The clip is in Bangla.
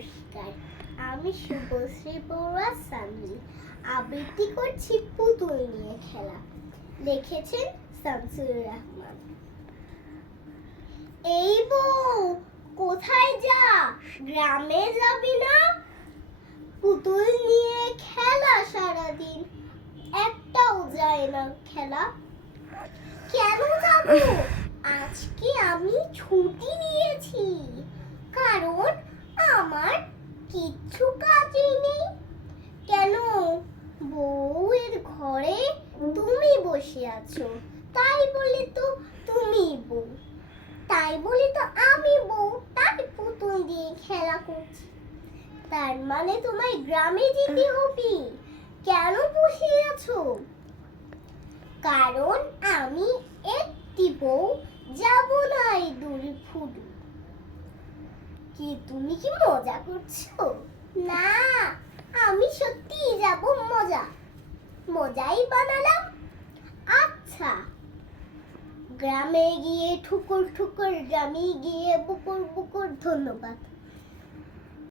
নমস্কার, আমি শুভশ্রী বড়ুয়া সানভি। আবৃত্তি করছি পুতুল নিয়ে খেলা। লিখেছেন শামসুর রহমান। এই বউ, কোথায় যা, গ্রামে যাবি না? পুতুল নিয়ে খেলা সারাদিন, একটাও যায় না খেলা। কেন যাব? আজকে আমি ছুটি নিয়েছি, কারণ আমার কিচ্ছু কাজই নেই। কেন? বউয়ের ঘরে তুমি বসে আছো, তাই বলি তো তুমি বউ, তাই বলি তো আমি বউ, তাই পুতুল দিয়ে খেলা করছি। তার মানে তোমায় গ্রামে যেতে হবে। কেন বসে আছো? কারণ আমি একটি বউ, যাব না এই দূরে ফুটু। কি তুমি কি মজা করছো? না, আমি সত্যিই যাব, মজাই বানালাম। আচ্ছা, গ্রামে গিয়ে ঠুকুর ঠুকুর, গ্রামে গিয়ে বুকুর বুকুর, ধন্যবাদ।